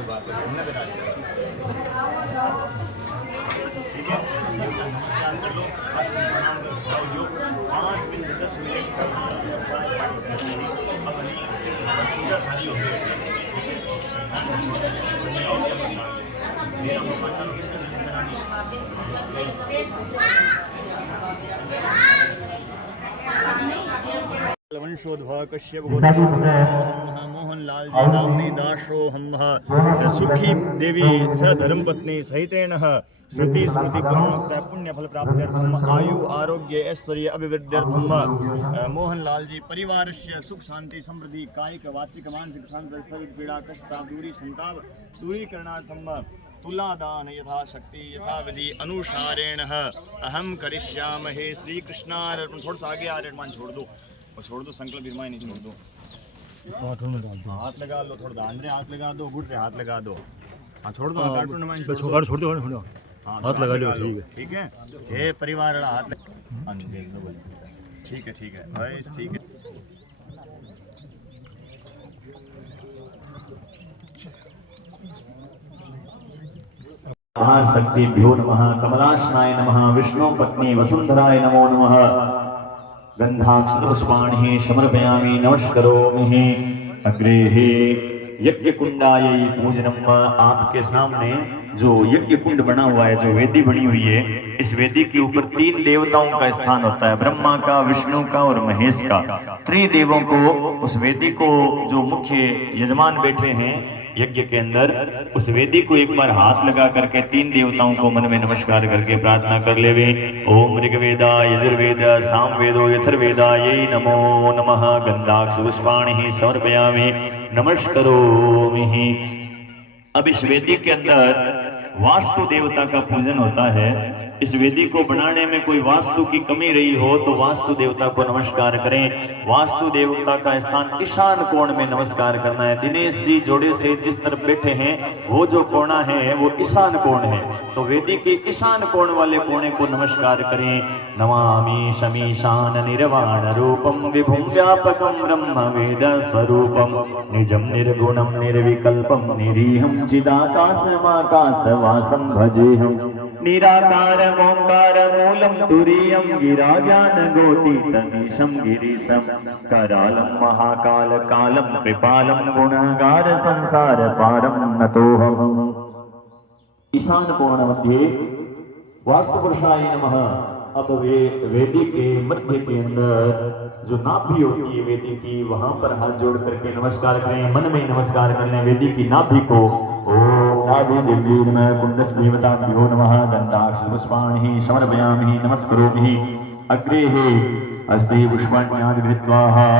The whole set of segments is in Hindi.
कोई बात नहीं, हमने बता दिया। ठीक है, नमस्कार कर लो, बस प्रणाम कर जाओ जो 5 मिनट 10 मिनट चाय पानी करनी है। अपनी पूजा सारी हो गई। मेरा माता किसे वंशोद्भव कश्यप मोहनलाल जी नामनी दासो हम सुखी देवी सधर्म पत्नी सहितेन श्रुति स्मृति पुण्य फल प्राप्त्यर्थम आयु आरोग्य ऐश्वर्य अभिवृद्ध्यर्थम मोहनलाल जी परिवार से सुख शांति समृद्धि कायिक वाचिक मानसिक शांति शरीर पीड़ा कष्ट दूरी संताप दूरीकरणार्थम तुलादान यथाशक्ति यथाविधि अनुसारेण अहम करिष्यामहे श्री कृष्णार्पण। थोड़ा सा आगे आ रेडमान छोड़ दो और छोड़ दो, संकल्प विरमाई नहीं छोड़ दो। हाथ लगा लो, थोड़ा अंदर हाथ लगा दो, घुटने हाथ लगा दो। हाँ छोड़ दो, कार्टून में छोड़ दो, छोड़ दो, हाथ लगा लो। ठीक है, ये परिवार वाला हाथ ठीक है, ठीक है बस, ठीक है। शक्तिभ्यो नमः, कमलाशनाय नमः, विष्णु पत्नी वसुंधराय नमो नमः। गंधाक्षतपुष्पाणि समर्पयामि नमस्करोमि। अग्रे यज्ञ कुंडायै पूजनम। आपके सामने जो यज्ञ कुंड बना हुआ है, जो वेदी बनी हुई है, इस वेदी के ऊपर 3 देवताओं का स्थान होता है, ब्रह्मा का, विष्णु का और महेश का। त्रिदेवों को उस वेदी को जो मुख्य यजमान बैठे हैं यज्ञ के अंदर, उस वेदी को एक बार हाथ लगा करके 3 देवताओं को मन में नमस्कार करके प्रार्थना कर लेवे। ओम ऋग्वेदा यजुर्वेद सामवेदो यथर्वेदा ये नमो नमः। गंधाक्ष पुष्पाणि समर्पयामि नमस्करोमि। अब इस वेदी के अंदर वास्तु देवता का पूजन होता है। इस वेदी को बनाने में कोई वास्तु की कमी रही हो तो वास्तु देवता को नमस्कार करें। वास्तु देवता का स्थान ईशान कोण में नमस्कार करना है। दिनेश जी जोड़े से जिस तरफ बैठे हैं वो जो कोना है वो ईशान कोण है, तो वेदी के ईशान कोण वाले कोने को नमस्कार करें। नमामि शमीशान निर्वाण रूपम विभुम व्यापकम ब्रह्म वेद स्वरूपम निजम निर्गुणम निर्विकल्पम निरीहम चिदाकाशमाकाशवासम भजेहम। निराकार ओंकार मूलम तुरीयम गिरा ज्ञान गोतीतमीशम गिरीशम करालम महाकाल कालम कृपालम गुणगार संसार पारम नतोहम। ईशान कोण मध्ये वास्तुपुरुषाय नमः। अब वेदी के मध्य के अंदर जो नाभि होती है वेदी की, वहां पर हाथ जोड़ करके नमस्कार करें। मन में नमस्कार कर लें वेदी की नाभि को। ओम नाभि दिव्येन कुंडस्देवताभ्यो नमः। गंधाक्ष पुष्पाणि समर्पयामि नमस्करोमि। अग्रे अस्ति पुष्पाण्यादि धृत्वा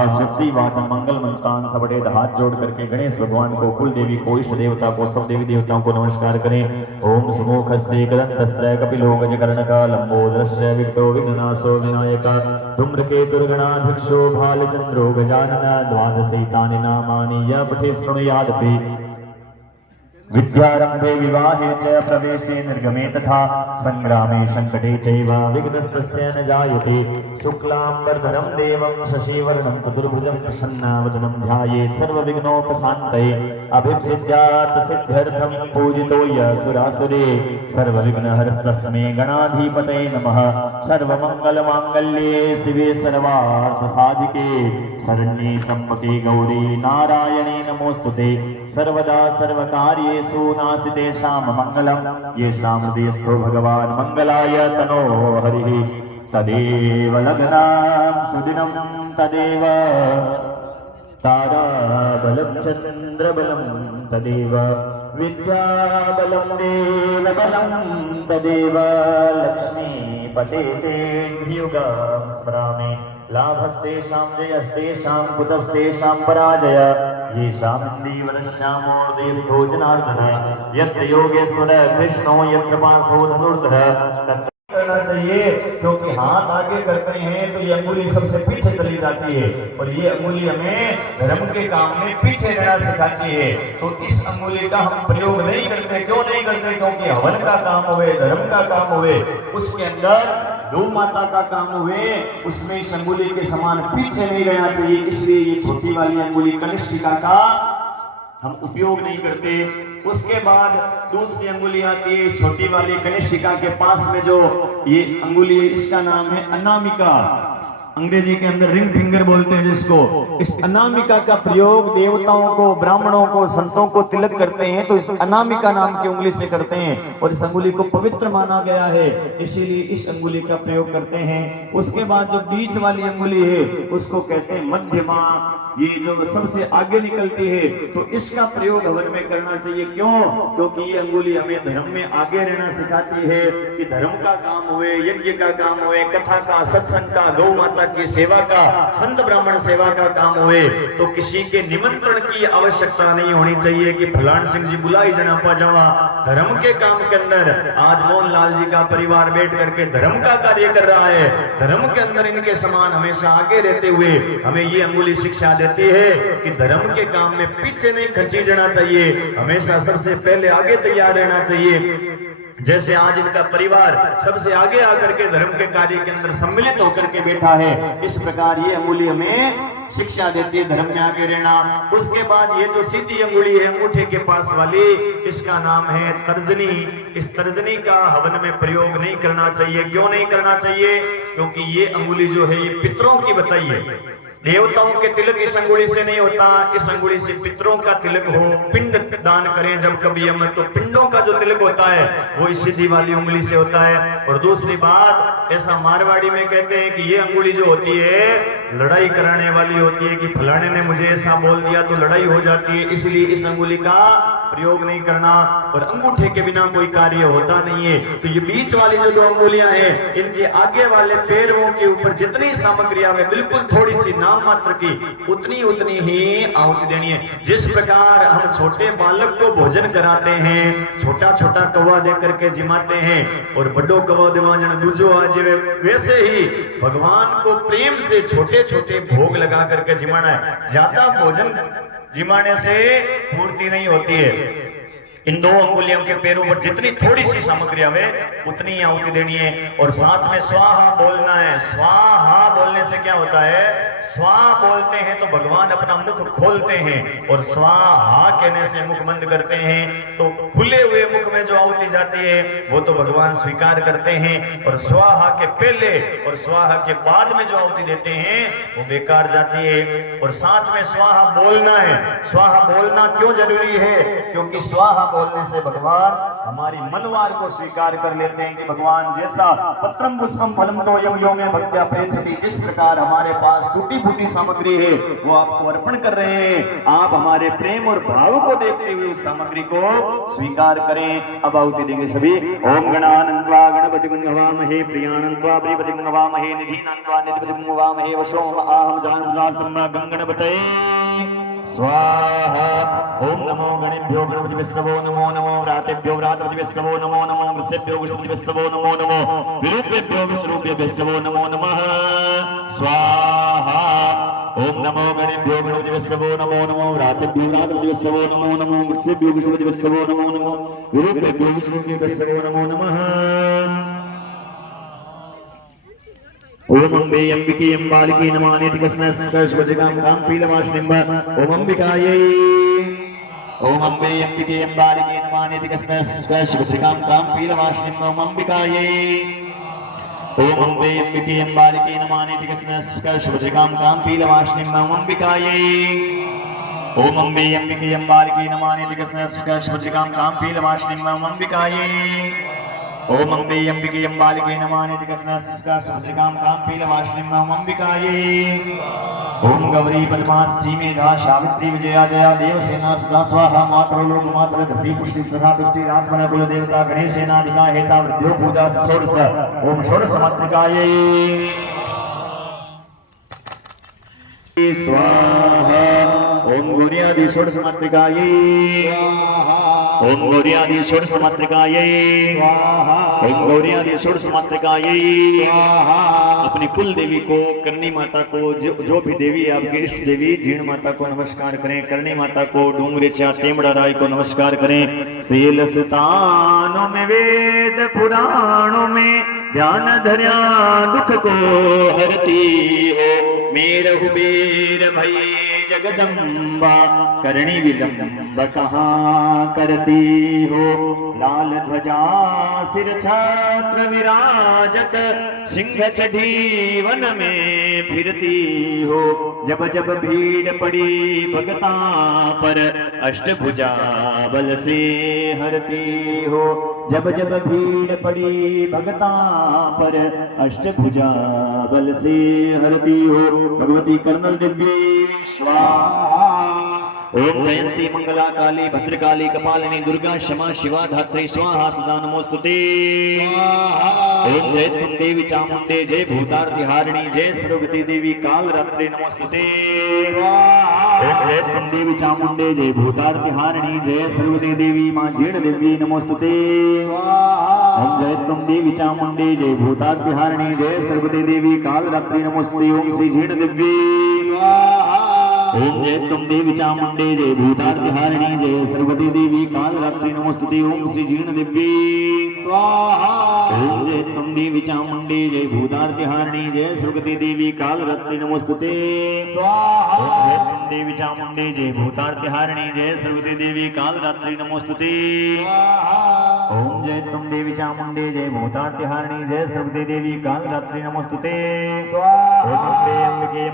स्वस्ति वाचन मंगल मंत्रान् सबटेद। हाथ जोड़ करके गणेश भगवान को, कुल देवी को, इष्ट देवता को, सब देवी देवताओं को नमस्कार करें। ओम सुमुखस्य कदन्तस्य कपिलो गजकर्णका लंबोदरस्य विघ्नो विघ्ननाशो विनायक धूम्रकेतुर्गणाध्यक्षो भालचंद्रो गजानन। द्वादशैतानि नामानि य पठेत् शृणुयादपि। विद्यारंभे विवाहे च प्रवेशे निर्गमे तथा संग्रामे संकटे चैव विघ्नस्तस्य न जायते। शुक्लांबरधरं देवं शशिवर्णं चतुर्भुजं प्रसन्नवदनं ध्यायेत् सर्वविघ्नोपशान्तये। अभिसिद्ध्यात् सिद्ध्यर्थं पूजितो यः सुरासुरे सर्वविघ्नहरस्तस्मै गणाधिपतये नमः। सर्वमंगलमांगल्ये शिवे सर्वार्थसाधिके शरण्ये त्र्यंबके गौरी नारायणे नमोस्तुते। सर्वदा सर्वकार्येषु नास्ति तेषां मंगलम् येषां हृदयस्थो भगवान् मंगलाय तनो हरिः। तदेव लग्नां सुदिनं तदेव ताराबलं चन्द्रबलं तदेव विद्याबलं देवबलं तदेव लक्ष्मीपते ते धियुगां स्मरामि। लाभस्तेषां जयस्तेषां कुतस्तेषां पराजय येषां दीवनश्यामोर्देस्थो जनार्दन। यत्र योगेश्वर कृष्णो यत्र पार्थो धनुर्धर तत्र करना चाहिए, क्योंकि हाथ आगे करते हैं तो ये अंगुली सबसे पीछे चली जाती है और ये अंगुली हमें धर्म के काम में पीछे रहना सिखाती है। तो इस अंगुली का हम प्रयोग नहीं करते। क्यों नहीं करते? क्योंकि हवन का काम हुए, धर्म का काम हुए, उसके अंदर गौ माता का काम हुए, उसमें इस अंगुली के समान पीछे नहीं रहना चाहिए। इसलिए ये छोटी वाली अंगुली कनिष्ठिका का हम उपयोग नहीं करते। उसके बाद दूसरी अंगुली आती है छोटी वाली कनिष्ठिका के पास में, जो ये अंगुली इसका नाम है अनामिका, अंग्रेजी के अंदर रिंग फिंगर बोलते हैं जिसको। इस अनामिका का प्रयोग देवताओं को, ब्राह्मणों को, संतों को तिलक करते हैं तो इस अनामिका नाम की उंगली से करते हैं और इस अंगुली को पवित्र माना गया है, इसीलिए इस अंगुली का प्रयोग करते हैं। उसके बाद जो बीच वाली अंगुली है उसको कहते हैं मध्यमा, ये जो सबसे आगे निकलती है, तो इसका प्रयोग हवन में करना चाहिए। क्यों? क्योंकि ये अंगुली हमें धर्म में आगे रहना सिखाती है कि धर्म का काम हुए, यज्ञ का काम हुए, कथा का, सत्संग का, गौ माता की सेवा का, संत ब्राह्मण सेवा का काम हुए, तो किसी के निमंत्रण की आवश्यकता नहीं होनी चाहिए कि फलान सिंह जी बुलाई जना पा जावा। धर्म के काम के अंदर आज मोहनलाल जी का परिवार बैठ करके धर्म का कार्य कर रहा है, धर्म के अंदर इनके समान हमेशा आगे रहते हुए हमें ये अंगुली शिक्षा देती है कि धर्म के काम में पीछे नहीं खची जाना चाहिए, हमेशा सबसे पहले आगे तैयार रहना चाहिए। जैसे आज इनका परिवार सबसे आगे आकर के धर्म के कार्य के अंदर सम्मिलित होकर के बैठा है, इस प्रकार ये अंगुली हमें शिक्षा देती है धर्म में आगे रहना। उसके बाद ये जो सीधी अंगुली है अंगूठे के पास वाली, इसका नाम है तर्जनी। इस तर्जनी का हवन में प्रयोग नहीं करना चाहिए। क्यों नहीं करना चाहिए? क्योंकि ये अंगुली जो है ये पितरों की बताई है, देवताओं के तिलक इस अंगुली से नहीं होता, इस अंगुली से पितरों का तिलक हो, पिंड दान करें जब कभी हम, तो पिंडों का जो तिलक होता है वो इस सीधी वाली उंगली से होता है। और दूसरी बात, ऐसा मारवाड़ी में कहते हैं कि ये अंगुली जो होती है लड़ाई कराने वाली होती है कि फलाने ने मुझे ऐसा बोल दिया तो लड़ाई हो जाती है, इसलिए इस अंगुली का प्रयोग नहीं करना। और अंगूठे के बिना कोई कार्य होता नहीं है। तो ये बीच वाली जो दो अंगुलियां हैं, इनके आगे वाले पैरों के ऊपर जितनी सामग्री है बिल्कुल थोड़ी सी नाम मात्र की उतनी ही आहुति देनी है। जिस प्रकार हम छोटे बालक को भोजन कराते हैं, छोटा छोटा कौवा दे करके जिमाते हैं और बड़ो कौवा दिवाजन दूजो आज, वैसे ही भगवान को प्रेम से छोटे छोटे भोग लगा करके जिमाना है। ज्यादा भोजन जिमाने से पूर्ति नहीं होती है। इन दो अंगुलियों के पैरों पर जितनी थोड़ी सी सामग्री आवे उतनी आहुति देनी है। और साथ में स्वाहा बोलना है। स्वाहा बोलने से क्या होता है? स्वाहा बोलते हैं तो भगवान अपना मुख खोलते हैं और स्वाहा कहने से मुख बंद करते हैं, तो खुले हुए मुख में जो आहुति जाती है वो तो भगवान स्वीकार करते हैं। और स्वाहा के पहले और स्वाहा के बाद में जो आहुति देते हैं वो बेकार जाती है। और साथ में स्वाहा बोलना है। स्वाहा बोलना क्यों जरूरी है? क्योंकि स्वाहा बोलने से भगवान हमारी मनवार को स्वीकार कर लेते हैं कि भगवान जैसा पत्रम पुष्पम फलम तो यम यो में भक्त्या प्रेषति, जिस प्रकार हमारे पास टूटी फूटी सामग्री है वो आपको अर्पण कर रहे हैं, आप हमारे प्रेम और भाव को देखते हुए उस सामग्री को स्वीकार करें। अब आहुति देंगे सभी। ओम गणानन्त्वा गणपतिं हवामहे, प्रियानन्त्वा प्रियपतिं हवामहे, निधीनान्त्वा निधिपतिं हवामहे, वशोम आहम जानम गंगणपतये स्वाहा। ओम नमो गणेभ्यो गणपतिभ्यो नमो नमो, व्रातेभ्यो व्रातपतिभ्यो नमो नमो, वृषेभ्यो वृषपतिभ्यो नमो नमो, विरूपेभ्यो विश्वरूपेभ्यो नमो नमः स्वाहा। ओम नमो गणेभ्यो गणपतिभ्यो नमो नमो, व्रातेभ्यो व्रातपतिभ्यो नमो नमो, वृषेभ्यो वृषपतिभ्यो नमो नमो, विरूपेभ्यो विश्वरूपेभ्यो नमो नमः। ओम अम्बे अंबिके अंबालिके नमानेति कृष्णस्कर्षपतिकां कां पीलवाशनिम्ब। ओम अंबिकायै। ओम अम्बे अंबिके अंबालिके नमानेति कृष्णस्कर्षपतिकां कां पीलवाशनिम्ब। ओम अंबिकायै। ओम अम्बे अंबिके अंबालिके नमानेति कृष्णस्कर्षपतिकां कां पीलवाशनिम्ब। ओम अंबिकायै। ओम अम्बे अंबिके अंबालिके नमानेति कृष्णस्कर्षपतिकां कां पीलवाशनिम्ब। ओम अंबिकायै। ओम अम्बे अंबिके अंबालिके नमानेति कृष्णस्कर्षपतिकां कां पीलवाशनिम्ब। ओम अंबिकायै। ओम गौरी पद्माक्षी मेधा सावित्री विजया जया देवसेना सदा स्वाहा, मातृ लोक मातृ धरती पुष्टि तथा तुष्टि आत्मन कुल देवता गणेशेनाधिका हेता वृद्ध्यो पूजा षोडश। ओम षोडश मातृकायै स्वाहा। ओम गौर्यादि षोडश मातृकायै स्वाहा। ओम गौर्यादि षोडश मातृकायै स्वाहा। ओम गौर्यादि षोडश मातृकायै स्वाहा। अपनी कुल देवी को, करनी माता को, जो भी देवी है आपकी इष्ट देवी, जीर्ण माता को नमस्कार करें। करनी माता को, डूंगरेचा तेमड़ा राय को नमस्कार करें। श्रीलसतानों में वेद पुराणों में ध्यान धर्या दुख को हरती हो, मेर कुबेर भई जगदम्बा करणी विलंब कहाँ करती हो। लाल ध्वजा सिर छत्र विराजत सिंह चढ़ी वन में फिरती हो। जब जब भीड़ पड़ी भगता पर अष्टभुजा बल से हरती हो। जब जब भीड़ पड़ी भगता पर अष्टभुजा बल से हरती हो। भगवती कर्नल दिव्य स्वाहा। ओम जयंती मंगला काली भद्रकाली कपालिनी दुर्गा क्षमा शिवा धात्री स्वाहा सदा नमोस्तुते। ओम जय तुम देवी चामुंडे जय भूतार्ति हारिणी जय सर्वगति देवी काल रात्रि नमोस्तुते। ओम जय तुम देवी चामुंडे जय भूतार्ति हारिणी जय सर्वगति देवी मां जीर्ण देवी नमोस्तुते। ओम जय तुम देवी चामुंडे जय भूतार्ति हारिणी जय सर्वगति देवी काल रात्रि नमोस्तुते। ओम श्री जीर्ण देवी। ओम जय तुम देवी चामुंडे जय भूतार्ति हारिणी जय सर्वगति देवी काल रात्रि नमोस्तुते। ओम श्री जीर्ण देवी स्वाहा। ओम जय तुम देवी चामुंडे जय भूतार्ति हारिणी जय सर्वगति देवी काल रात्रि नमोस्तुते स्वाहा। ओम जय तुम देवी चामुंडे जय भूतार्ति हारिणी जय सर्वगति देवी काल रात्रि नमोस्तुते स्वाहा। ओम जय तुम देवी चामुंडे जय भूतार्ति हारिणी जय सर्वगति देवी काल रात्रि नमोस्तुते स्वाहा। ओम अम्बे अंबिके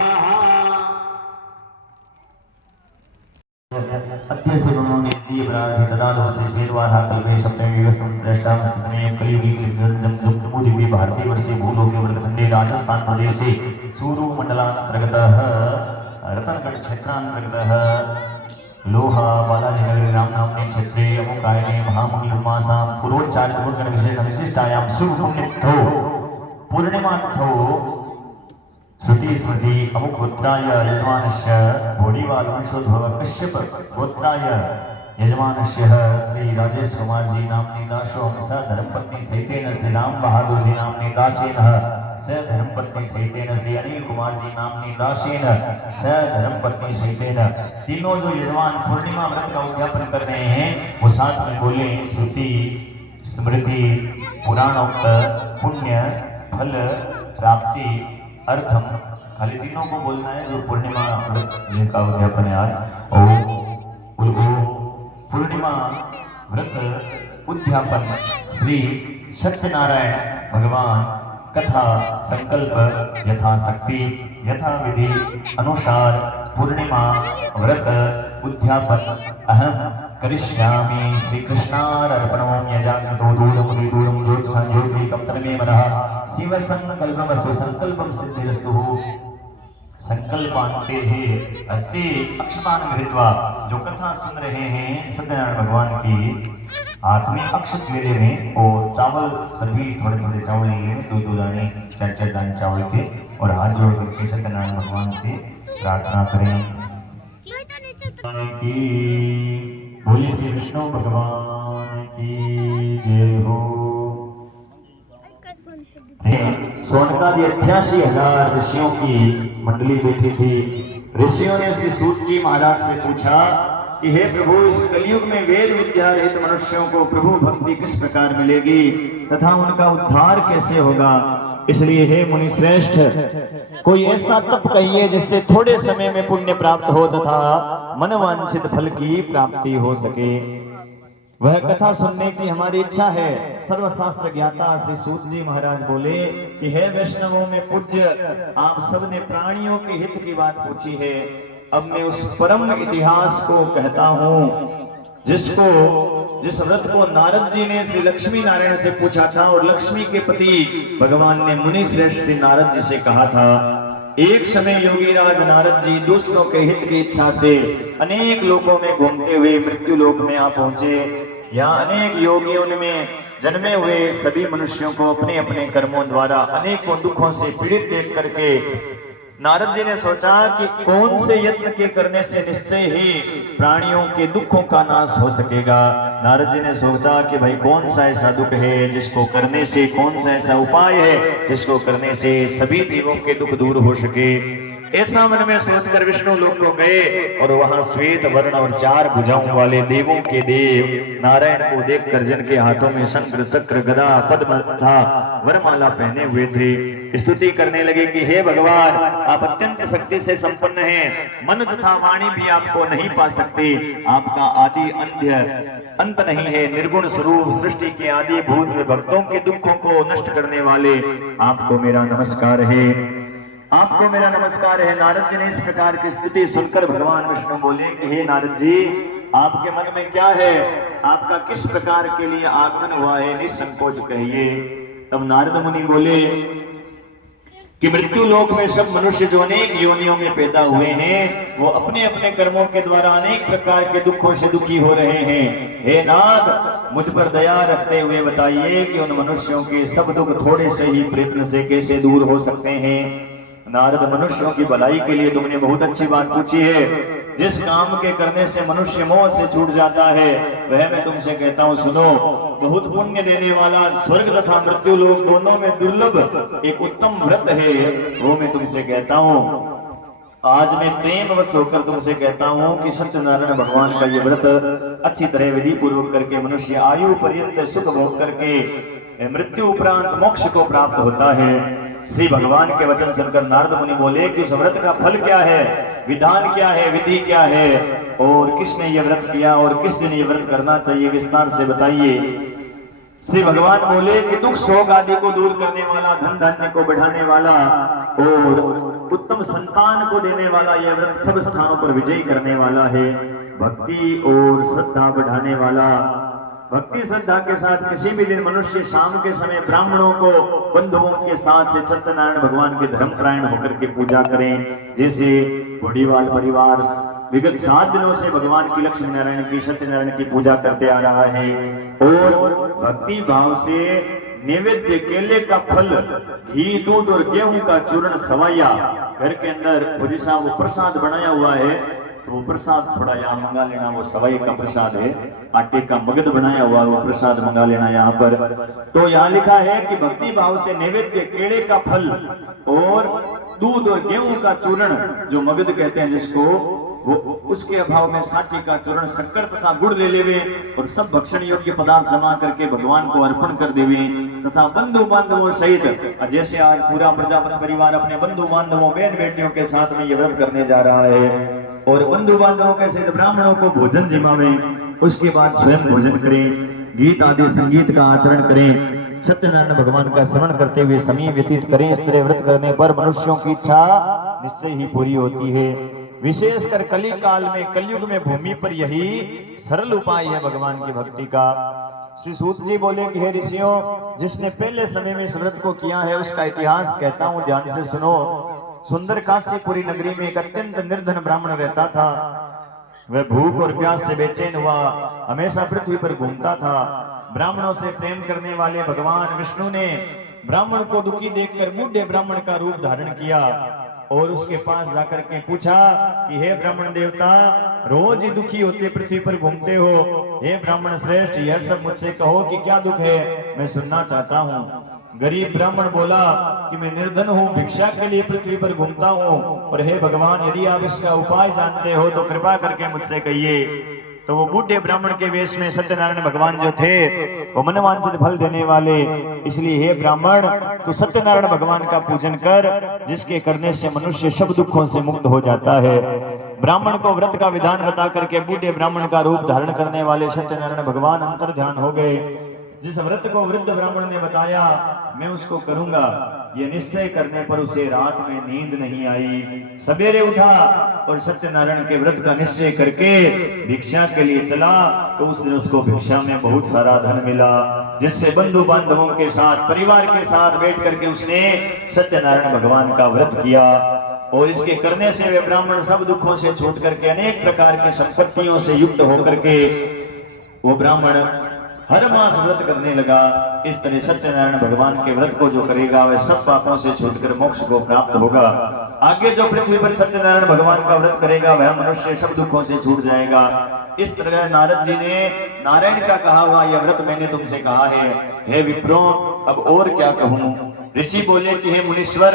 अत्यस्य गुणों नित्य प्रार्थि तदादो से शेरवाहा कल्पे सप्तमे विवस्तम श्रेष्ठाम सप्तमे कलियुगी जम जम दिव्य भारतीय वर्षे भूलोके वृद्धखंडे राजस्थान प्रदेश से चूरू मंडलांतर्गतः रतनगढ़ क्षेत्रांतर्गतः लोहा बालाजी नगर राम नामने क्षेत्रे अमुकायने महामंगलमासां पूर्वोच्चारित गुणगण विशेष विशिष्टायां शुभ पुण्यथो पूर्णिमाथो श्रुति स्मृति अमुक गोत्राय यजमानस्य भोडीवाल वंशोद्भव कश्यप गोत्राय यजमानस्य श्री राजेश कुमार जी नामने दासो स धर्मपत्नी सहितेन श्री राम बहादुर जी नामने दासेन स धर्मपत्नी सहितेन श्री अनिल कुमार जी नामने दासेन स धर्मपत्नी सहितेन। तीनों जो यजमान पूर्णिमा व्रत का उद्यापन कर रहे हैं वो साथ में बोले श्रुति स्मृति पुराणोक्त पुण्य फल प्राप्ति अर्थम। खाली तीनों को बोलना है जो पूर्णिमा व्रत का उद्यापन है आज। ओम पूर्णिमा व्रत उद्यापन श्री सत्यनारायण भगवान कथा संकल्प यथाशक्ति यथा विधि अनुसार पूर्णिमा व्रत उद्यापन अहम करिष्यामि। श्री कृष्णार्पणम् यजाग्रतो दूरं दूरं ज्योत्संज्योतिकं तन्मे मनः शिव संकल्पमस्तु संकल्पं सिद्धिरस्तु। संकल्पान्ते अस्ति अक्षतान गृहीत्वा। जो कथा सुन रहे हैं सत्यनारायण भगवान की हाथ में अक्षत ले रहे हैं और चावल सभी थोड़े थोड़े चावल लिए दो दाने चार दाने चावल के और हाथ जोड़ करके सत्यनारायण भगवान से प्रार्थना करें की। बोले श्री विष्णु भगवान की जय हो। सोनकादि 88,000 ऋषियों की मंडली बैठी थी। ऋषियों ने श्री सूत जी महाराज से पूछा कि हे प्रभु इस कलयुग में वेद विद्या रहित मनुष्यों को प्रभु भक्ति किस प्रकार मिलेगी तथा उनका उद्धार कैसे होगा। इसलिए हे मुनि श्रेष्ठ कोई ऐसा तप कहिए जिससे थोड़े समय में पुण्य प्राप्त हो तथा मनवांछित फल की प्राप्ति हो सके। वह कथा सुनने की हमारी इच्छा है। सर्वशास्त्र ज्ञाता श्री सूत जी महाराज बोले कि हे वैष्णवों में पूज्य आप सबने प्राणियों के हित की बात पूछी है। अब मैं उस परम इतिहास को कहता हूँ जिस व्रत को नारद जी ने श्री लक्ष्मी नारायण से पूछा था और लक्ष्मी के पति भगवान ने मुनि श्रेष्ठ श्री नारद जी से कहा था। एक समय योगीराज नारद जी दूसरों के हित की इच्छा से अनेक लोकों में घूमते हुए मृत्यु लोक में आ पहुंचे। यहाँ अनेक योगियों में जन्मे हुए सभी मनुष्यों को अपने अपने कर्मों द्वारा अनेकों दुखों से पीड़ित देख करके नारद जी ने सोचा कि कौन से यत्न के करने से निश्चय ही प्राणियों के दुखों का नाश हो सकेगा। नारद जी ने सोचा कि भाई कौन सा ऐसा दुख है जिसको करने से, कौन सा ऐसा उपाय है जिसको करने से सभी जीवों के दुख दूर हो सके। ऐसा मन में सोचकर विष्णु लोक को गए और वहां श्वेत वर्ण और 4 भुजाओं वाले देवों के देव नारायण को देखकर जिनके हाथों में शंख चक्र गदा पद्म तथा वरमाला पहने हुए थे स्तुति करने लगे कि हे भगवान, आप अत्यंत शक्ति से संपन्न हैं, मन तथा वाणी भी आपको नहीं पा सकते, आपका आदि अंत नहीं है, निर्गुण स्वरूप सृष्टि के आदि भूत में भक्तों के दुखों को नष्ट करने वाले आपको मेरा नमस्कार है, आपको मेरा नमस्कार है। नारद जी ने इस प्रकार की स्तुति सुनकर भगवान विष्णु बोले कि हे नारद जी, आपके मन में क्या है, आपका किस प्रकार के लिए आगमन हुआ है, निसंकोच कहिए। तब नारद मुनि बोले कि मृत्यु लोक में सब मनुष्य जो अनेक योनियों में पैदा हुए हैं, वो अपने अपने कर्मों के द्वारा अनेक प्रकार के दुखों से दुखी हो रहे हैं। हे नाथ, मुझ पर दया रखते हुए बताइए कि उन मनुष्यों के सब दुख थोड़े से ही प्रयत्न से कैसे दूर हो सकते हैं। नारद, मनुष्यों की भलाई के लिए तुमने बहुत अच्छी बात पूछी है। जिस काम के करने से मनुष्य मोह से छूट जाता है, वह मैं तुमसे कहता हूँ सुनो। बहुत पुण्य देने वाला, स्वर्ग तथा मृत्यु लोक दोनों में दुर्लभ एक उत्तम व्रत है, वो मैं तुमसे कहता हूँ। आज मैं प्रेमवश होकर तुमसे कहता हूँ कि सत्यनारायण भगवान का ये व्रत अच्छी तरह विधि पूर्वक करके मनुष्य आयु पर्यंत सुख भोग करके मृत्यु उपरांत मोक्ष को प्राप्त होता है। श्री भगवान के वचन सुनकर नारद मुनि बोले कि उस व्रत का फल क्या है, विधान क्या है, विधि क्या है, और किसने ये व्रत किया और किस दिन ये व्रत करना चाहिए, विस्तार से बताइए। श्री भगवान बोले कि दुख शोक आदि को दूर करने वाला, धन धान्य को बढ़ाने वाला और उत्तम संतान को देने वाला यह व्रत सब स्थानों पर विजय करने वाला है। भक्ति और श्रद्धा बढ़ाने वाला, भक्ति श्रद्धा के साथ किसी भी दिन मनुष्य शाम के समय ब्राह्मणों को बंधुओं के साथ से सत्यनारायण भगवान के धर्मपरायण होकर के पूजा करें। जैसे बड़ीवाल परिवार विगत 7 दिनों से भगवान की लक्ष्मी नारायण की, सत्यनारायण की पूजा करते आ रहा है, और भक्ति भाव से नैवेद्य केले का फल, घी, दूध और गेहूं का चूर्ण सवाया घर के अंदर जैसा वो प्रसाद बनाया हुआ है, तो वो प्रसाद थोड़ा यहाँ मंगा लेना। वो सवाई का प्रसाद है, आटे का मगध बनाया हुआ वो प्रसाद मंगा लेना यहाँ पर। तो यहाँ लिखा है कि भक्ति भाव से नैवेद्य केले का फल और दूध और गेहूं का चूर्ण, जो मगध कहते हैं जिसको, वो उसके अभाव में साठी का चूर्ण, शक्कर तथा गुड़ ले लेवे और सब भक्षण योग्य पदार्थ जमा करके भगवान को अर्पण कर देवे, तथा बंधु बांधवों सहित, जैसे आज पूरा प्रजापति परिवार अपने बंधु बांधवों, बहन बेटियों के साथ में ये व्रत करने जा रहा है, और बंधु बांधवों के सहित ब्राह्मणों को भोजन जिमावे, उसके बाद स्वयं भोजन करें, गीत आदि संगीत का आचरण करें, सत्यनारायण भगवान का स्मरण करते हुए समय व्यतीत करें। इस तरह व्रत करने पर मनुष्यों की इच्छा निश्चय ही पूरी होती है। विशेषकर कली काल में, कलयुग में भूमि पर यही सरल उपाय है भगवान की भक्ति का। श्री सूत जी बोले कि हे ऋषियों, जिसने पहले समय में इस व्रत को किया है उसका इतिहास कहता हूँ, ध्यान से सुनो। सुंदर काशीपुरी नगरी में एक अत्यंत निर्धन ब्राह्मण रहता था। वह भूख और प्यास से बेचैन हुआ, हमेशा पृथ्वी पर घूमता था। ब्राह्मणों से प्रेम करने वाले भगवान विष्णु ने ब्राह्मण को दुखी देखकर बूढ़े ब्राह्मण का रूप धारण किया और उसके पास जाकर के पूछा कि हे ब्राह्मण देवता, रोज ही दुखी होते पृथ्वी पर घूमते हो, हे ब्राह्मण श्रेष्ठ, यह सब मुझसे कहो कि क्या दुख है, मैं सुनना चाहता हूँ। गरीब ब्राह्मण बोला कि मैं निर्धन हूँ, भिक्षा के लिए पृथ्वी पर घूमता हूँ, और हे भगवान, यदि आप इसका उपाय जानते हो तो कृपा करके मुझसे कहिए। तो वो बूढ़े ब्राह्मण के वेश में सत्यनारायण भगवान जो थे, वो मनवांछित फल देने वाले, इसलिए हे ब्राह्मण, तू सत्यनारायण भगवान का पूजन कर, जिसके करने से मनुष्य सब दुखों से मुक्त हो जाता है। ब्राह्मण को व्रत का विधान बता करके बूढ़े ब्राह्मण का रूप धारण करने वाले सत्यनारायण भगवान अंतर ध्यान हो गए। जिस व्रत को वृद्ध ब्राह्मण ने बताया मैं उसको करूंगा, ये निश्चय करने पर उसे रात में नींद नहीं आई। सवेरे उठा और सत्यनारायण के व्रत का निश्चय करके भिक्षा के लिए चला, तो उस दिन उसको भिक्षा में बहुत सारा धन मिला, जिससे बंधु बांधवों के साथ, परिवार के साथ बैठ करके उसने सत्यनारायण भगवान का व्रत किया। और इसके करने से वे ब्राह्मण सब दुखों से छूट करके अनेक प्रकार की संपत्तियों से युक्त होकर के वो ब्राह्मण हर मास व्रत करने लगा। इस तरह सत्यनारायण भगवान के व्रत को जो करेगा वह सब पापों से छूटकर मोक्ष को प्राप्त होगा। आगे जो पृथ्वी पर सत्यनारायण भगवान का व्रत करेगा वह मनुष्य सब दुखों से छूट जाएगा। इस तरह नारद जी ने नारायण का कहा हुआ यह व्रत मैंने तुमसे कहा है, हे विप्रो, अब और क्या कहूं। ऋषि बोले कि हे मुनीश्वर,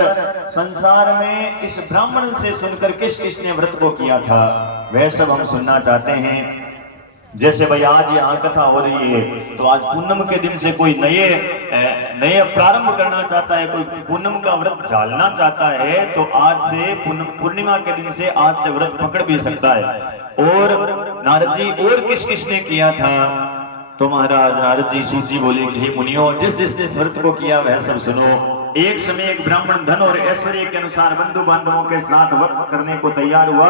संसार में इस ब्राह्मण से सुनकर किस किसने व्रत को किया था वह सब हम सुनना चाहते हैं। जैसे भाई आज यहाँ कथा हो रही है, तो आज पूनम के दिन से कोई नए प्रारंभ करना चाहता है, कोई पूनम का व्रत झालना चाहता है, तो आज से पूर्णिमा के दिन से आज से व्रत पकड़ भी सकता है। और नारद जी और किस किसने किया था, तो महाराज नारद जी सूत जी बोले कि हे मुनियों, जिस जिसने इस व्रत को किया वह सब सुनो। एक समय एक ब्राह्मण धन और ऐश्वर्य के अनुसार बंधु बांधवों के साथ व्रत करने को तैयार हुआ।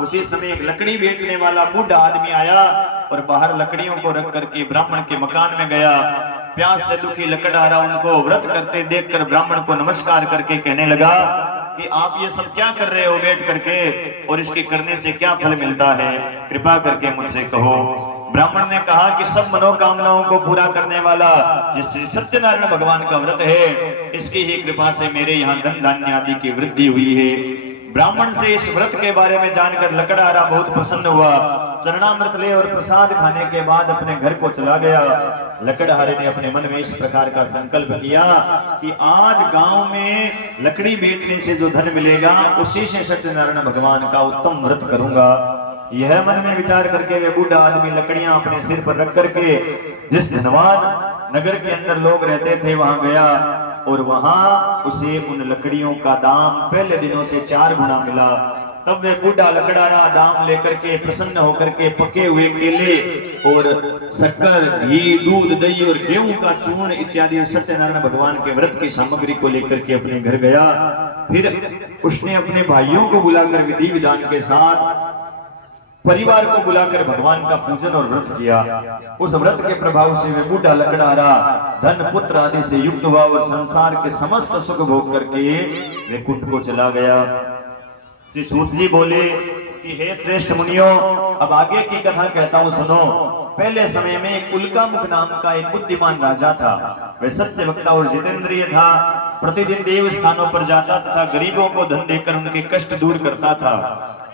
उसी समय एक लकड़ी बेचने वाला बूढ़ा आदमी आया और बाहर लकड़ियों को रख करके ब्राह्मण के मकान में गया। प्यास से दुखी लकड़हारा उनको व्रत करते देखकर ब्राह्मण को नमस्कार करके कहने लगा कि आप ये सब क्या कर रहे हो बैठ करके, और इसके करने से क्या फल मिलता है, कृपा करके मुझसे कहो। ब्राह्मण ने कहा कि सब मनोकामनाओं को पूरा करने वाला जिस श्री सत्यनारायण भगवान का व्रत है, इसकी ही कृपा से मेरे यहाँ धन धान्य आदि की वृद्धि हुई है। ब्राह्मण से इस व्रत के बारे में जानकर लकड़हारा बहुत प्रसन्न हुआ। चरणामृत ले और प्रसाद खाने के बाद अपने घर को चला गया। लकड़हारे ने अपने मन में इस प्रकार का संकल्प किया कि आज गांव में लकड़ी बेचने से जो धन मिलेगा उसी से सत्यनारायण भगवान का उत्तम व्रत करूंगा। यह मन में विचार करके वे बूढ़ा आदमी लकड़ियां अपने सिर पर रख करके जिस धनवान नगर के अंदर लोग रहते थे वहां गया, और वहां उसे उन लकड़ियों का दाम पहले दिनों से 4 गुना मिला। तब वे बूढ़ा लकड़हारा दाम लेकर के प्रसन्न होकर के पके हुए केले और शक्कर, घी, दूध, दही और गेहूं का चूर्ण इत्यादि सत्यनारायण भगवान के व्रत की सामग्री को लेकर के अपने घर गया। फिर उसने अपने भाइयों को बुलाकर विधि विधान के साथ परिवार को बुलाकर भगवान का पूजन और व्रत किया। उस व्रत के प्रभाव से वे बूढ़ा लकड़हारा धन पुत्र आदि से युक्त हुआ और संसार के समस्त सुख भोग करके वैकुंठ को चला गया। श्री सूत जी बोले कि हे श्रेष्ठ मुनियों, अब आगे की कथा कहता हूं सुनो। पहले समय में उल्कामुख नाम का एक बुद्धिमान राजा था। वह सत्य वक्ता और जितेंद्रिय था। प्रतिदिन देव स्थानों पर जाता तथा गरीबों को धन देकर उनके कष्ट दूर करता था।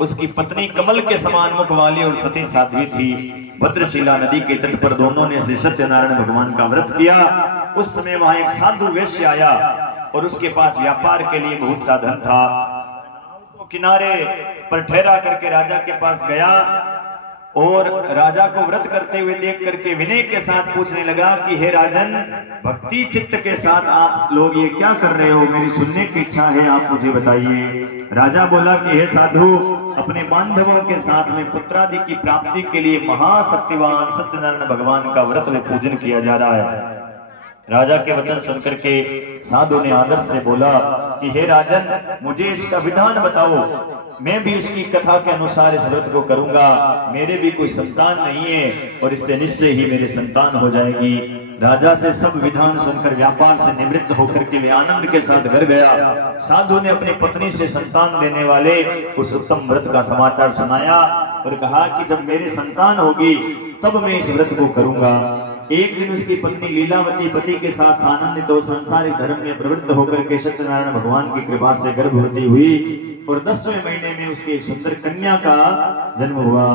उसकी पत्नी कमल के समान मुख वाली और सती साध्वी थी। भद्रशिला नदी के तट पर दोनों ने श्री सत्यनारायण भगवान का व्रत किया। उस समय वहां एक साधु वैश्य आया और उसके पास व्यापार के लिए बहुत सा धन था। किनारे पर ठहरा करके राजा के पास गया और राजा को व्रत करते हुए देख करके विनय के साथ पूछने लगा कि हे राजन, भक्ति चित्त के साथ आप लोग ये क्या कर रहे हो, मेरी सुनने की इच्छा है, आप मुझे बताइए। राजा बोला कि हे साधु, अपने बांधवों के साथ में पुत्रादि की प्राप्ति के लिए महाशक्तिवान सत्यनारायण भगवान का व्रत में पूजन किया जा रहा है। राजा के वचन सुनकर के साधु ने आदर से बोला कि हे राजन, मुझे इसका विधान बताओ, मैं भी इसकी कथा के अनुसार इस व्रत को करूंगा। मेरे भी कोई संतान नहीं है और इससे निश्चय ही मेरी संतान हो जाएगी। राजा से सब विधान सुनकर व्यापार से निवृत्त होकर के वे आनंद के साथ घर गया। साधु ने अपनी पत्नी से संतान देने वाले उस उत्तम व्रत का समाचार सुनाया और कहा कि जब मेरी संतान होगी तब मैं इस व्रत को करूंगा। एक दिन उसकी पत्नी लीलावती पति के साथ सानंदित और सांसारिक धर्म में प्रवृत्त होकर के सत्यनारायण भगवान की कृपा से गर्भवती हुई और 10वें महीने में उसकी एक सुंदर कन्या का जन्म हुआ।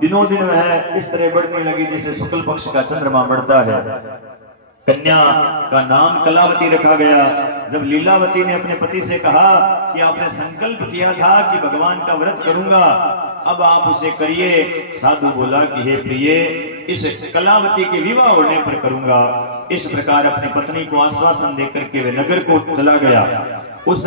दिनों दिन वह इस तरह बढ़ने लगी जैसे शुक्ल पक्ष का चंद्रमा बढ़ता है। कन्या का नाम कलावती रखा गया। जब लीलावती ने अपने पति से कहा कि आपने संकल्प किया था कि भगवान का व्रत करूंगा, अब आप उसे करिए। साधु बोला कि हे प्रिय, इस कलावती के विवाह होने पर करूंगा। इस प्रकार अपनी पत्नी को आश्वासन देकर के वे नगर को चला गया। उस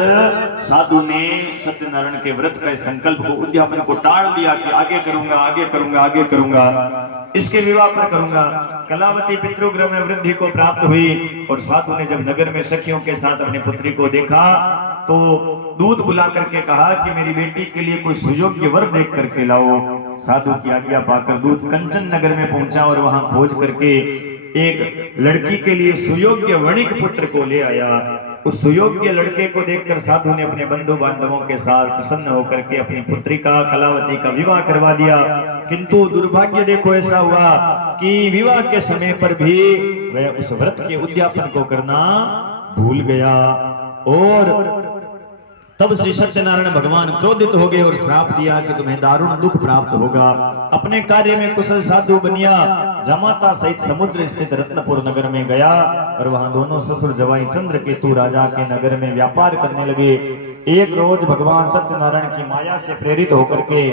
साधु ने सत्यनारायण के व्रत का संकल्प को, उद्यापन को टाल दिया कि आगे करूंगा, आगे करूंगा, आगे करूंगा, इसके विवाह पर करूंगा। कलावती पितृगृह में वृद्धि को प्राप्त हुई और साधु ने जब नगर में सखियों के साथ अपनी पुत्री को देखा तो दूत बुला करके कहा कि मेरी बेटी के लिए कोई सुयोग्य वर देख करके लाओ। साधु की आज्ञा पाकर दूत कंचन नगर में पहुंचा और वहां खोज करके एक लड़की के लिए सुयोग्य वणिक पुत्र को ले आया। उस सुयोग्य लड़के को देखकर साधु ने अपने बंधु बांधवों के साथ प्रसन्न होकर के अपनी पुत्री का कलावती का विवाह करवा दिया। किंतु दुर्भाग्य देखो ऐसा हुआ कि विवाह के समय पर भी वह उस व्रत के उद्यापन को करना भूल गया और तब श्री सत्यनारायण भगवान क्रोधित हो गए और श्राप दिया कि तुम्हें दारुण दुख प्राप्त होगा। अपने कार्य में कुशल साधु बनिया जमाता सहित समुद्र स्थित रत्नपुर नगर में गया और वहां दोनों ससुर जवाई चंद्रकेतु राजा के नगर में व्यापार करने लगे। एक रोज भगवान सत्यनारायण की माया से प्रेरित होकर के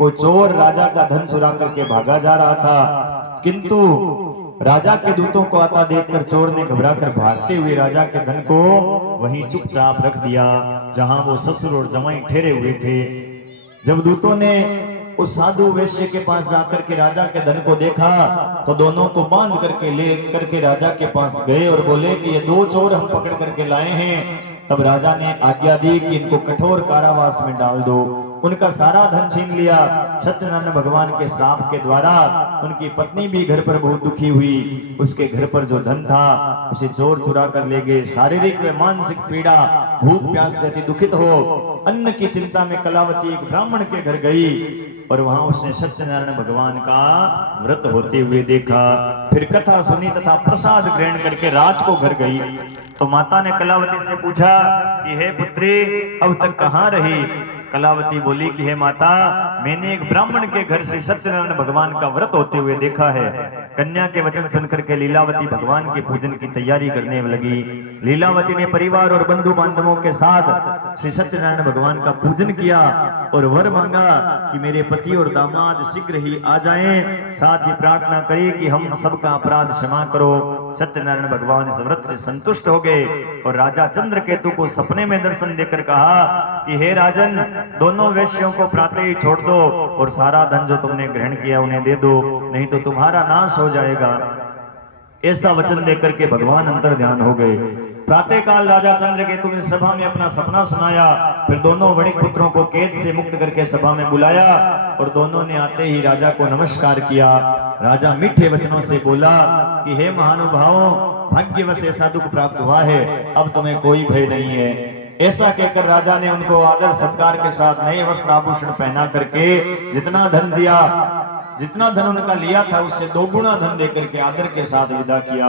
कोई चोर राजा का धन चुरा करके भागा जा रहा था, किंतु राजा के दूतों को आता देखकर चोर ने घबराकर भागते हुए राजा के धन को वहीं चुपचाप रख दिया जहां वो ससुर और जमाई ठहरे हुए थे। जब दूतों ने उस साधु वैश्य के पास जाकर के राजा के धन को देखा तो दोनों को बांध करके ले करके राजा के पास गए और बोले कि ये दो चोर हम पकड़ करके लाए हैं। तब राजा ने आज्ञा दी कि इनको कठोर कारावास में डाल दो। उनका सारा धन छीन लिया। सत्यनारायण भगवान के श्राप के द्वारा उनकी पत्नी भी घर पर बहुत दुखी हुई। उसके घर पर जो धन था उसे चोर चुरा कर ले गए। शारीरिक व मानसिक पीड़ा, भूख प्यास से अति दुखित हो अन्न की चिंता में कलावती एक ब्राह्मण के घर गई और वहां उसने सत्यनारायण भगवान का व्रत होते हुए देखा। फिर कथा सुनी तथा प्रसाद ग्रहण करके रात को घर गई तो माता ने कलावती से पूछा कि हे पुत्री अब तक कहाँ रही। कलावती बोली कि हे माता, मैंने एक ब्राह्मण के घर से सत्यनारायण भगवान का व्रत होते हुए देखा है। कन्या के वचन सुनकर के लीलावती भगवान के पूजन की तैयारी करने लगी। लीलावती ने परिवार और बंधु बांधवों के साथ श्री सत्यनारायण भगवान का पूजन किया और वर मांगा कि मेरे पति और दामाद शीघ्र ही आ जाएं। साथ ही प्रार्थना करी कि हम सबका अपराध क्षमा करो। सत्यनारायण भगवान इस व्रत से संतुष्ट हो गए और राजा चंद्रकेतु को सपने में दर्शन देकर कहा कि हे राजन, दोनों वैश्यों को प्रातः ही छोड़ दो और सारा धन जो तुमने ग्रहण किया उन्हें दे दो, नहीं तो तुम्हारा नाश हो जाएगा। ऐसा वचन देकर के भगवान अंतर ध्यान हो गए। प्रातः काल राजा चंद्रकेतु ने सभा में अपना सपना सुनाया। फिर दोनों वणिक पुत्रों को कैद से मुक्त करके सभा में बुलाया और दोनों ने आते ही राजा को नमस्कार किया। राजा मीठे वचनों से बोला कि हे महानुभावों, भाग्यवश ऐसा दुख प्राप्त हुआ है, अब तुम्हें कोई भय नहीं है। ऐसा कहकर राजा ने उनको आदर सत्कार के साथ नए वस्त्र आभूषण पहना करके जितना धन दिया, जितना धन उनका लिया था उससे 2 गुना धन देकर के आदर के साथ विदा किया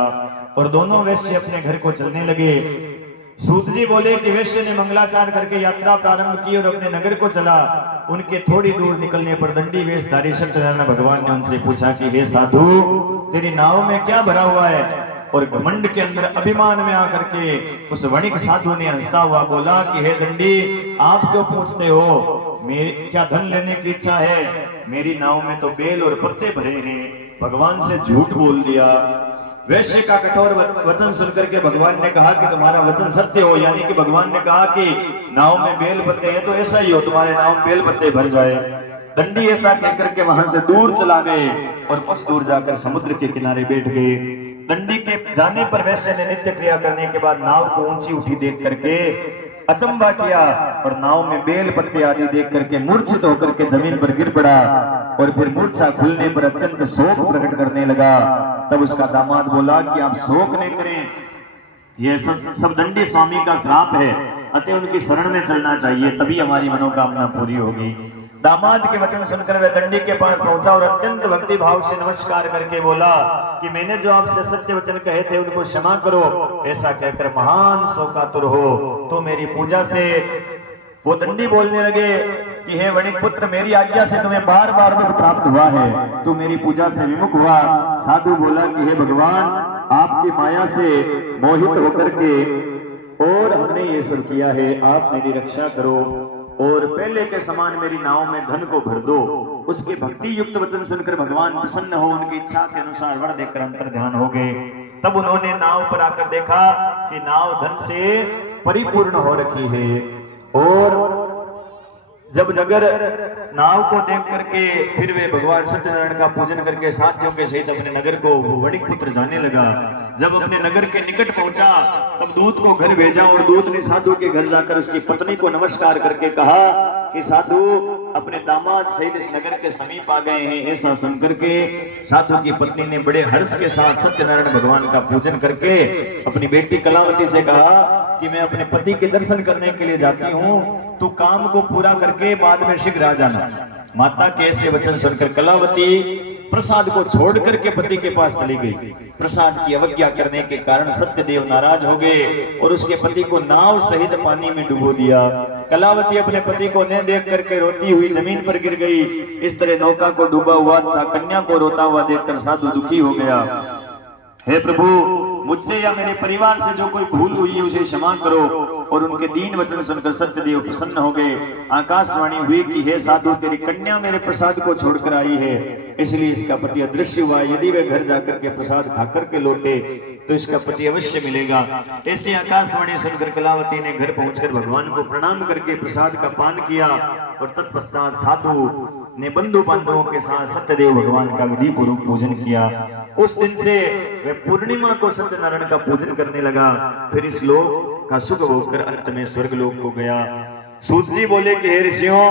और दोनों वैश्य अपने घर को चलने लगे। सूत जी बोले कि वैश्य ने मंगलाचार करके यात्रा प्रारंभ की और अपने नगर को चला। उनके थोड़ी दूर निकलने पर दंडी वेशधारी सत्यनारायण भगवान ने उनसे पूछा कि हे साधु, तेरी नाव में क्या भरा हुआ है। और घमंड के अंदर अभिमान में आकर के उस वणिक साधु ने हंसता हुआ बोला कि हे दंडी, आप क्यों पूछते हो, मेरे क्या धन लेने की इच्छा है। मेरी नाव में तो बेल और पत्ते भरे हैं। भगवान से झूठ बोल दिया। वैश्य का कठोर वचन सुनकर के भगवान ने कहा कि तुम्हारा वचन सत्य हो, यानी कि भगवान ने कहा कि नाव में बेल पत्ते हैं तो ऐसा ही हो, तुम्हारे नाव में बेल पत्ते भर जाए। दंडी ऐसा कहकर के वहां से दूर चला गए और कुछ दूर जाकर समुद्र के किनारे बैठ गए। दंडी के जाने पर वैश्य ने नित्य क्रिया करने के बाद नाव को ऊंची उठी देख करके अचंबा किया और नाव में बेल पत्ते आदि देख करके मूर्छित होकर के जमीन पर गिर पड़ा और फिर मूर्छा खुलने पर अत्यंत शोक प्रकट करने लगा। तब उसका दामाद बोला कि आप शोक नहीं करें, यह सब दंडी स्वामी का श्राप है, अतः उनकी शरण में चलना चाहिए, तभी हमारी मनोकामना पूरी होगी। दामाद के वचन सुनकर वह दंडी के पास पहुंचा और अत्यंत भक्ति भाव से नमस्कार करके बोला कि मैंने जो आपसे सत्य वचन कहे थे उनको क्षमा करो। ऐसा कहकर महान शोकातुर हो तो मेरी पूजा से। वो दंडी बोलने लगे कि हे वणिक पुत्र, मेरी आज्ञा से तुम्हें बार बार दुख प्राप्त हुआ है, तू मेरी पूजा से विमुख हुआ। साधु बोला कि हे भगवान, आपकी माया से मोहित होकर के और हमने ये सब किया है, आप मेरी रक्षा करो और पहले के समान मेरी नाव में धन को भर दो। उसके भक्ति युक्त वचन सुनकर भगवान प्रसन्न हो उनकी इच्छा के अनुसार वर देकर अंतर ध्यान हो गए। तब उन्होंने नाव पर आकर देखा कि नाव धन से परिपूर्ण हो रखी है और जब नगर नाव को देख करके फिर वे भगवान सत्यनारायण का पूजन करके साथियों के सहित अपने नगर को वणिक पुत्र जाने लगा। जब अपने नगर के निकट पहुंचा तब दूत को घर भेजा और दूत ने साधु के घर जाकर उसकी पत्नी को नमस्कार करके कहा कि साधु अपने दामाद सहित इस नगर के समीप आ गए हैं। ऐसा सुनकर के साधु की पत्नी ने बड़े हर्ष के साथ सत्यनारायण भगवान का पूजन करके अपनी बेटी कलावती से कहा कि मैं अपने पति के दर्शन करने के लिए जाती हूँ, तू काम को पूरा करके बाद में शीघ्र आ जाना। माता के ऐसे वचन सुनकर कलावती प्रसाद को छोड़ करके पति के पास चली गई। प्रसाद की अवज्ञा करने के कारण सत्यदेव नाराज हो गए और उसके पति को नाव सहित पानी में डुबो दिया। कलावती अपने पति को न देख करके रोती हुई जमीन पर गिर गई। इस तरह नौका को डूबा हुआ था कन्या को रोता हुआ देखकर साधु दुखी हो गया। हे प्रभु, मुझसे या मेरे परिवार से जो कोई भूल हुई है उसे क्षमा करो। और उनके 3 वचन सुनकर सत्यदेव प्रसन्न हो गए। आकाशवाणी हुई कि हे साधु, तेरी कन्या मेरे प्रसाद को छोड़कर आई है, इसलिए इसका पति अदृश्य हुआ। यदि वे घर जाकर के प्रसाद खाकर के लौटे तो इसका पति अवश्य मिलेगा। ऐसी आकाशवाणी सुनकर कलावती ने घर पहुंचकर भगवान को प्रणाम करके प्रसाद का पान किया और तत्पश्चात साधु ने बंधु बांधवों के साथ सत्यदेव भगवान का विधि पूर्वक पूजन किया। उस दिन से वे पूर्णिमा को सत्यनारायण का पूजन करने लगा। फिर इस लोक का सुख भोगकर अंत में स्वर्ग लोक को गया। सूत जी बोले कि हे ऋषियों,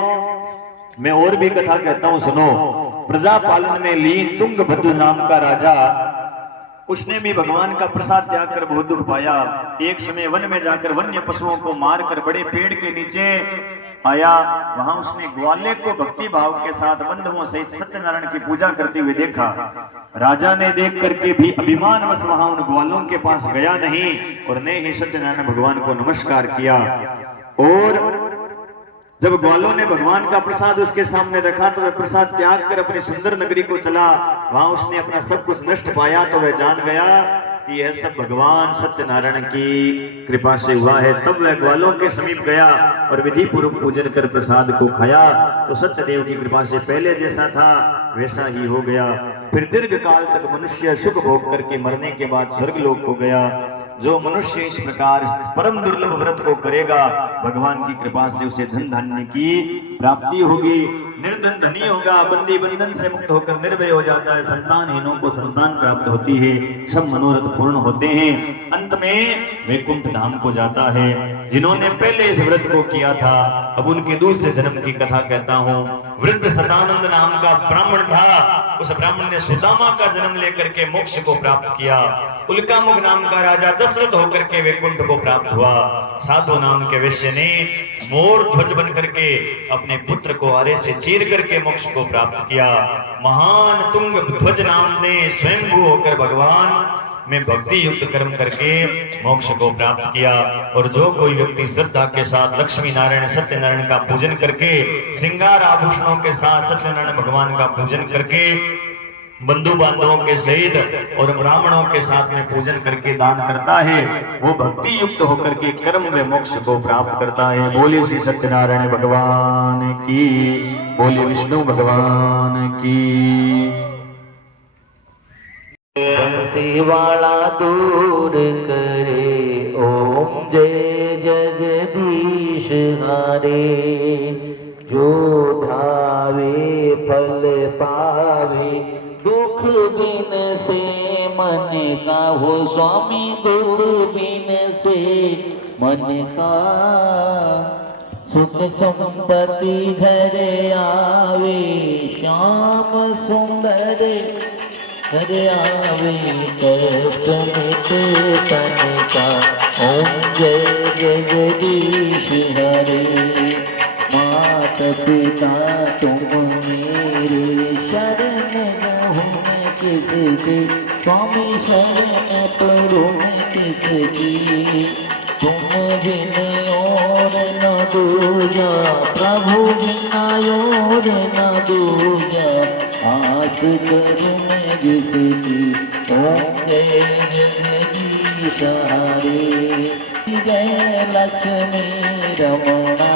मैं और भी कथा कहता हूं, सुनो। प्रजा पालन में लीन तुंगभद्र नाम का राजा, उसने भी भगवान का प्रसाद त्याग कर बहुत दुख पाया। एक समय वन में जाकर वन्य पशुओं को मारकर बड़े पेड़ के नीचे आया। वहां उसने ग्वाले को भक्ति भाव के साथ बंधुओं सहित सत्यनारायण की पूजा करते हुए देखा। राजा ने देख करके भी अभिमानवश वहां उन ग्वालों के पास गया नहीं और ने ही सत्यनारायण भगवान को नमस्कार किया। और जब ग्वालों ने भगवान का प्रसाद उसके सामने रखा तो वह प्रसाद त्याग कर अपनी सुंदर नगरी को चला। वहां उसने अपना सब कुछ नष्ट पाया तो वह जान गया कि यह सब भगवान सत्यनारायण की कृपा से हुआ है। तब वह ग्वालों के समीप गया और विधि पूर्वक पूजन कर प्रसाद को खाया तो सत्यदेव की कृपा से पहले जैसा था वैसा ही हो गया। फिर दीर्घ काल तक मनुष्य सुख भोग करके मरने के बाद स्वर्ग लोक को गया। जो मनुष्य इस प्रकार परम दुर्लभ व्रत को करेगा, भगवान की कृपा से उसे धन धान्य की प्राप्ति होगी, निर्धन धनी होगा, बंदी बंधन से मुक्त होकर निर्भय हो जाता है, संतानहीनों को संतान प्राप्त होती है, सब मनोरथ पूर्ण होते हैं, अंत में वैकुंठ धाम को जाता है। जिन्होंने पहले इस व्रत को किया था, अब उनके दूसरे जन्म की कथा कहता हूँ। वृद्ध सदानंद नाम का ब्राह्मण था। उस ब्राह्मण ने सुदामा का जन्म लेकर के मोक्ष को प्राप्त किया। उल्कामुख नाम का राजा दशरथ होकर के वैकुंठ को प्राप्त हुआ। साधु नाम के वैश्य ने मोर ध्वज बन करके अपने पुत्र को आरे से चीर करके मोक्ष को प्राप्त किया। महान तुंग ध्वज नाम ने स्वयंभू होकर भगवान में भक्ति युक्त कर्म करके मोक्ष को प्राप्त किया। और जो कोई व्यक्ति श्रद्धा के साथ लक्ष्मी नारायण सत्यनारायण का पूजन करके श्रृंगार आभूषणों के साथ सत्यनारायण भगवान का पूजन करके बंधु बांधवों के सहित और ब्राह्मणों के साथ में पूजन करके दान करता है, वो भक्ति युक्त होकर के कर्म में मोक्ष को प्राप्त करता है। बोले श्री सत्यनारायण भगवान की, बोले विष्णु भगवान की। वाला दूर करे, ओम जय जगदीश हरे। जो धावे फल पावे, दुख बिन से मन का हो स्वामी, दुख बिन से मन का। सुख संपत्ति घर आवे, श्याम सुंदर हरे आवे, कष्ट मिटे तन का। ओम जय जगदीश हरे। मात पिता तुम मेरे, शरण हूँ किसकी, स्वामी शरण पड़ो किसकी। तुम बिन और न दूजा, प्रभु बिना और न दूजा। आस करूं मैं जिसकी, ओम जय जगदीश हरे। जय लक्ष्मी रमणा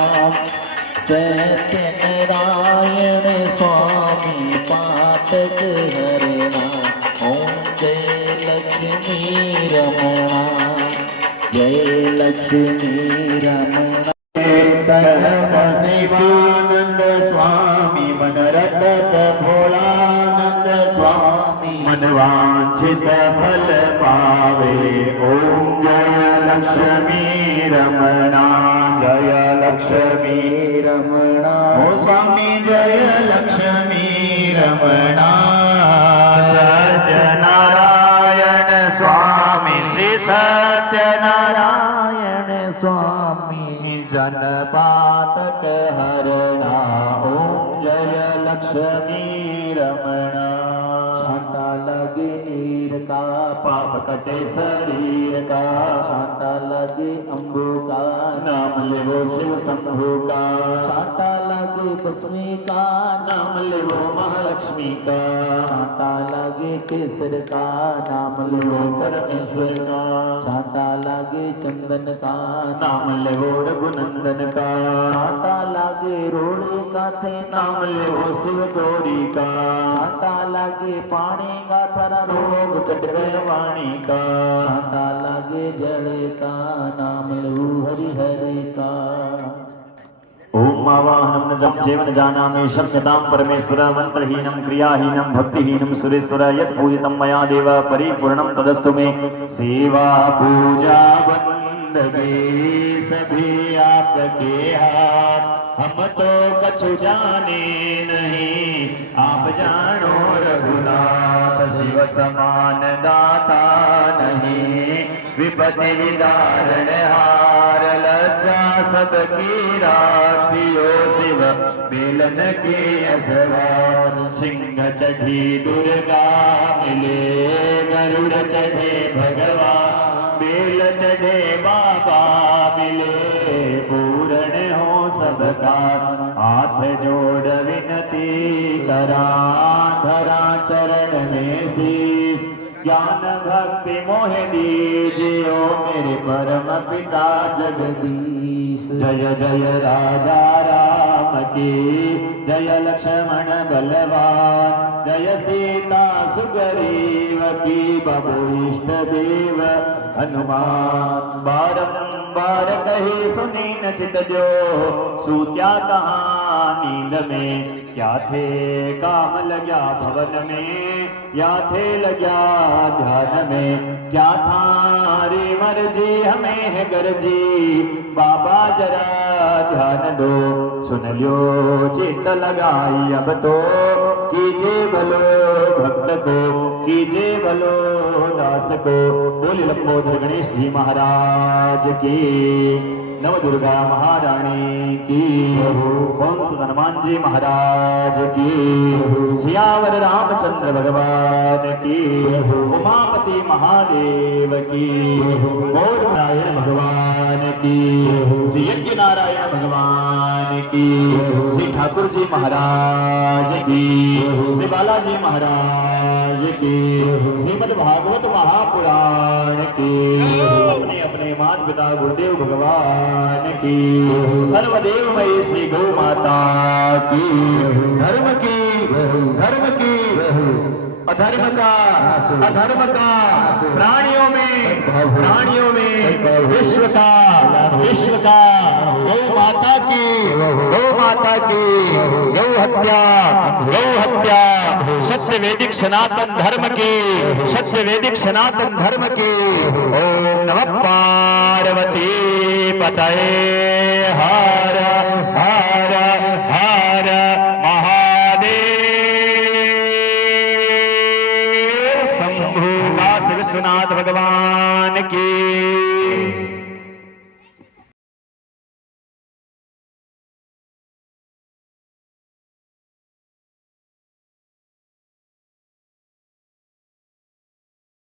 सत्यनारायण स्वामी, पातक हरणा। ओम जय लक्ष्मी रमणा, जय लक्ष्मी रमणा। शिवानंद स्वामी, मनरत भोलानंद स्वामी, मनवांछित फल पावे। ओम जय लक्ष्मी रमणा, जय लक्ष्मी रमणा। ओ स्वामी जय लक्ष्मी रमणा। सत्यनारायण स्वामी, श्री सत्यनारायण स्वामी, जनपातक हरणा। ओम जय लक्ष्मी रमणा। छाता लगे नीर का, पाप कटे शरीर का, छांटा लगे अम्बु का, नाम लेवो शिव शंभु का, छांटा लगे भस्मी का, नाम लेवो महालक्ष्मी का, छांटा लगे केसर का, नाम लेवो लेवो परमेश्वर का, छांटा लगे चंदन का, नाम लेवो रघुनंदन का, छांटा लगे रोड़े का थे, नाम लेवो शिव गौरी का, छांटा लगे पानी का थरा रोग कट गए वाणी का, छांटा लगे जड़े का, नाम लेवो हरि हरे का। ओम आवाहनम न जप जेवन जानामि शम्यतां परमेश्वर मंत्रहीनं क्रियाहीनं भक्तिहीनं सुरेश्वर यत् पूजितं मया देव परिपूर्णं तदस्तु मे। सेवा पूजा बंदगी सभी आपके हाथ, हम तो कछु जाने नहीं आप जानो रघुनाथ, शिव समान दाता नहीं विपत्ति विदारण हार, लज्जा सबकी राखियो शिव बेलन के असवार, सिंह चढ़ी दुर्गा मिले गरुड़ चढ़े भगवान, बेल चढ़े बाबा मिले पूर्ण हो सबका, हाथ जोड़ विनती करा धरा चरण में शीश, ज्ञान भक्ति मोह दीजियो मेरे परम पिता जगदीश। जय जय राजा राम की, जय लक्ष्मण बलवान, जय सीता सुग्रीव की, बबु इष्ट देव हनुमान। बारंबार कही सुनी न चित जो, सूत्या कहाँ नींद में, क्या थे काम लग्या भवन में, या थे लग्या ध्यान में, क्या थारी मर्जी हमें है गरजी, बाबा जरा ध्यान दो, सुन लियो चित्त लगाई अब तो, कीजिए भलो भक्त को, कीजिए भलो दास को। बोले लंबोदर गणेश जी महाराज की, नव दुर्गा महारानी की, पवन सुत हनुमान जी महाराज की, सियावर रामचंद्र भगवान की, उमापति महादेव की, गौर नारायण भगवान की, श्री यज्ञ नारायण भगवान की, श्री ठाकुर जी महाराज की, श्री बालाजी महाराज की, श्रीमद् भागवत महापुराण की, अपने अपने माता पिता गुरुदेव भगवान की, सर्वदेवमयी श्री गौ माता की, धर्म की अधर्म का प्राणियों में विश्व का गौ माता की गौ हत्या सत्य वैदिक सनातन धर्म की। ओम नमः पार्वती पतये हर हर हर महादेव। शंभु काशी विश्वनाथ भगवान की।